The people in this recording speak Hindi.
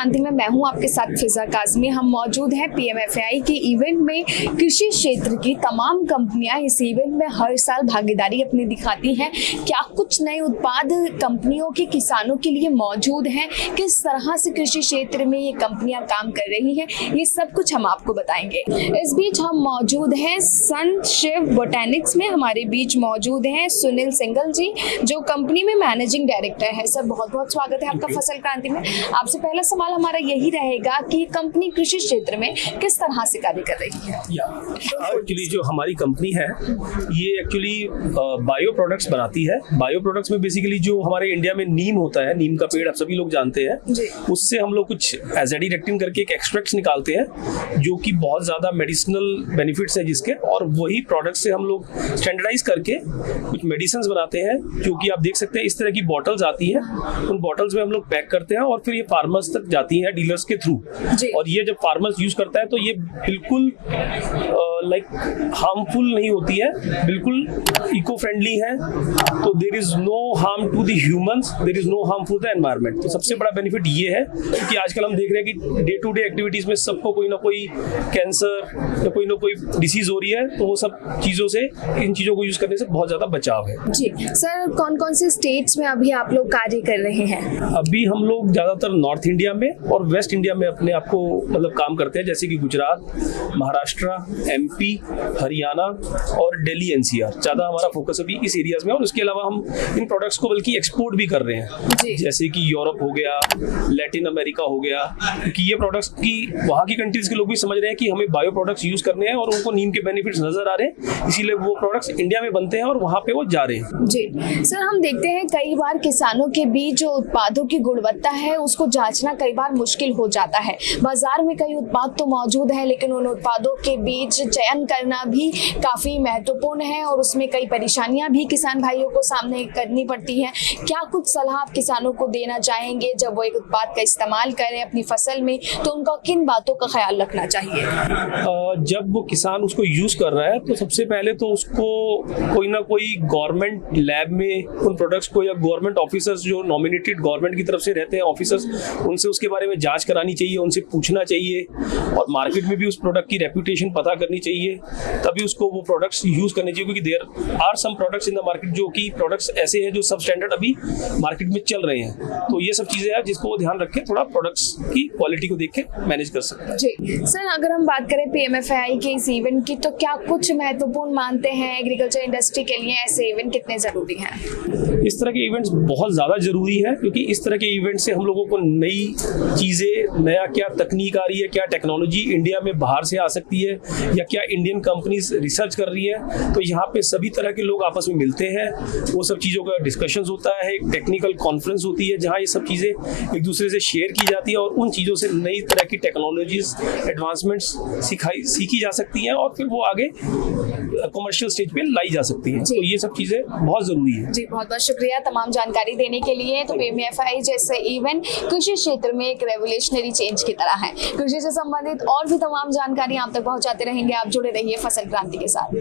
क्रांति में मैं हूं आपके साथ फिजा काज़मी। हम मौजूद हैं पीएमएफएआई के इवेंट में। कृषि क्षेत्र की तमाम कंपनियां इस इवेंट में हर साल भागीदारी अपनी दिखाती हैं। क्या कुछ नए उत्पाद कंपनियों के किसानों के लिए मौजूद हैं, किस तरह से कृषि क्षेत्र में ये कंपनियां काम कर रही हैं, ये सब कुछ हम आपको बताएंगे। इस बीच हम मौजूद हैं संत शिव बोटैनिक्स में। हमारे बीच मौजूद हैं सुनील सिंघल जी, जो कंपनी में मैनेजिंग डायरेक्टर है। सर, बहुत बहुत स्वागत है आपका फसल क्रांति में। आपसे पहला सवाल हमारा यही रहेगा कि कंपनी कृषि क्षेत्र में किस तरह से कार्य कर रही है। एक्चुअली जो हमारी कंपनी है ये एक्चुअली बायो प्रोडक्ट्स बनाती है। बायो प्रोडक्ट्स में बेसिकली जो हमारे इंडिया में नीम होता है, नीम का पेड़ आप सभी लोग जानते हैं, उससे हम लोग कुछ एज़ेडिरेक्टिन करके एक एक्सट्रैक्ट्स निकालते हैं जो कि बहुत ज़्यादा मेडिसिनल बेनिफिट्स है जिसके, और वही प्रोडक्ट से हम लोग स्टैंडर्डाइज करके कुछ मेडिसिन बनाते हैं, जो कि आप देख सकते हैं इस तरह की बॉटल्स आती हैं। उन बॉटल्स में हम लोग पैक करते हैं और फिर ये फार्मर्स तक जाती हैं डीलर्स के थ्रू। और ये जब फार्मर्स यूज करता है तो ये बिल्कुल हार्मफुल नहीं होती है, बिल्कुल इको फ्रेंडली है। तो there is no harm to the humans, there is no harm to the environment. तो सबसे बड़ा बेनिफिट ये है, क्योंकि आजकल हम देख रहे हैं कि डे टू डे एक्टिविटीज में सबको कोई ना कोई कैंसर या कोई ना कोई डिसीज हो रही है, तो वो सब चीजों से, इन चीजों को यूज करने से बहुत ज्यादा बचाव है। जी सर, कौन कौन से स्टेट्स में अभी आप लोग कार्य कर रहे हैं? अभी हम लोग ज्यादातर नॉर्थ इंडिया में और वेस्ट इंडिया में अपने आप को मतलब काम करते हैं, जैसे कि गुजरात, महाराष्ट्र, एमपी, हरियाणा और दिल्ली एनसीआर। ज्यादा हमारा फोकस अभी इस एरियाज में, और उसके अलावा हम इन प्रोडक्ट्स को बल्कि एक्सपोर्ट भी कर रहे हैं, जैसे कि यूरोप हो गया, लैटिन अमेरिका हो गया, क्योंकि ये प्रोडक्ट्स की वहाँ की कंट्रीज के लोग भी समझ रहे हैं कि हमें बायो प्रोडक्ट्स यूज करने हैं और उनको नीम के बेनिफिट्स नजर आ रहे हैं, इसीलिए वो प्रोडक्ट्स इंडिया में बनते हैं और वहाँ पे वो जा रहे हैं। जी सर, हम देखते हैं कई बार किसानों के बीच जो उत्पादों की गुणवत्ता है उसको जांचना कई बार मुश्किल हो जाता है। बाजार में कई उत्पाद तो मौजूद हैं, लेकिन उन उत्पादों के बीच चयन करना भी काफी महत्वपूर्ण है और उसमें कई परेशानियां भी किसान भाइयों को सामने करनी पड़ती हैं। क्या कुछ सलाह आप किसानों को देना चाहेंगे जब वो एक उत्पाद का इस्तेमाल करें अपनी फसल में, तो उनका किन बातों का ख्याल रखना चाहिए? जब वो किसान उसको यूज कर रहा है तो सबसे पहले तो उसको कोई ना कोई गवर्नमेंट लैब में उन प्रोडक्ट्स को, या गवर्नमेंट ऑफिसर्स जो नॉमिनेटेड गवर्नमेंट की तरफ से रहते हैं ऑफिसर्स, उनसे उसके बारे में जांच करानी चाहिए, उनसे पूछना चाहिए, और मार्केट में भी उस प्रोडक्ट की रेपुटेशन पता करनी चाहिए, तभी उसको वो प्रोडक्ट्स यूज करने चाहिए। क्योंकि there are some products in the market जो कि प्रोडक्ट्स ऐसे हैं जो सब स्टैंडर्ड अभी मार्केट में चल रहे हैं। तो ये सब चीजें हैं जिसको वो ध्यान रख के थोड़ा प्रोडक्ट्स की क्वालिटी को देख के मैनेज कर सकता है। जी सर, अगर हम बात करें पीएमएफएआई के इस इवेंट की, तो क्या कुछ महत्वपूर्ण मानते हैं एग्रीकल्चर इंडस्ट्री के लिए ऐसे इवेंट कितने जरूरी हैं? इस तरह के इवेंट्स बहुत ज़्यादा ज़रूरी है, क्योंकि इस तरह के इवेंट से हम लोगों को नई चीज़ें, नया क्या तकनीक आ रही है, क्या टेक्नोलॉजी इंडिया में बाहर से आ सकती है, या क्या इंडियन कंपनीज रिसर्च कर रही है, तो यहाँ पे सभी तरह के लोग आपस में मिलते हैं, वो सब चीज़ों का डिस्कशंस होता है, एक टेक्निकल कॉन्फ्रेंस होती है जहाँ ये सब चीज़ें एक दूसरे से शेयर की जाती है, और उन चीज़ों से नई तरह की टेक्नोलॉजीज, एडवांसमेंट्स सीखी जा सकती हैं, और फिर वो आगे कमर्शियल स्टेज पे लाई जा सकती हैं। तो ये सब चीज़ें बहुत ज़रूरी है। जी, बहुत बहुत शुक्रिया तमाम जानकारी देने के लिए। तो पीएमएफएआई जैसे इवेंट कृषि क्षेत्र में एक रेवोल्यूशनरी चेंज की तरह है। कृषि से संबंधित और भी तमाम जानकारी आप तक पहुंचाते रहेंगे। आप जुड़े रहिए फसल क्रांति के साथ।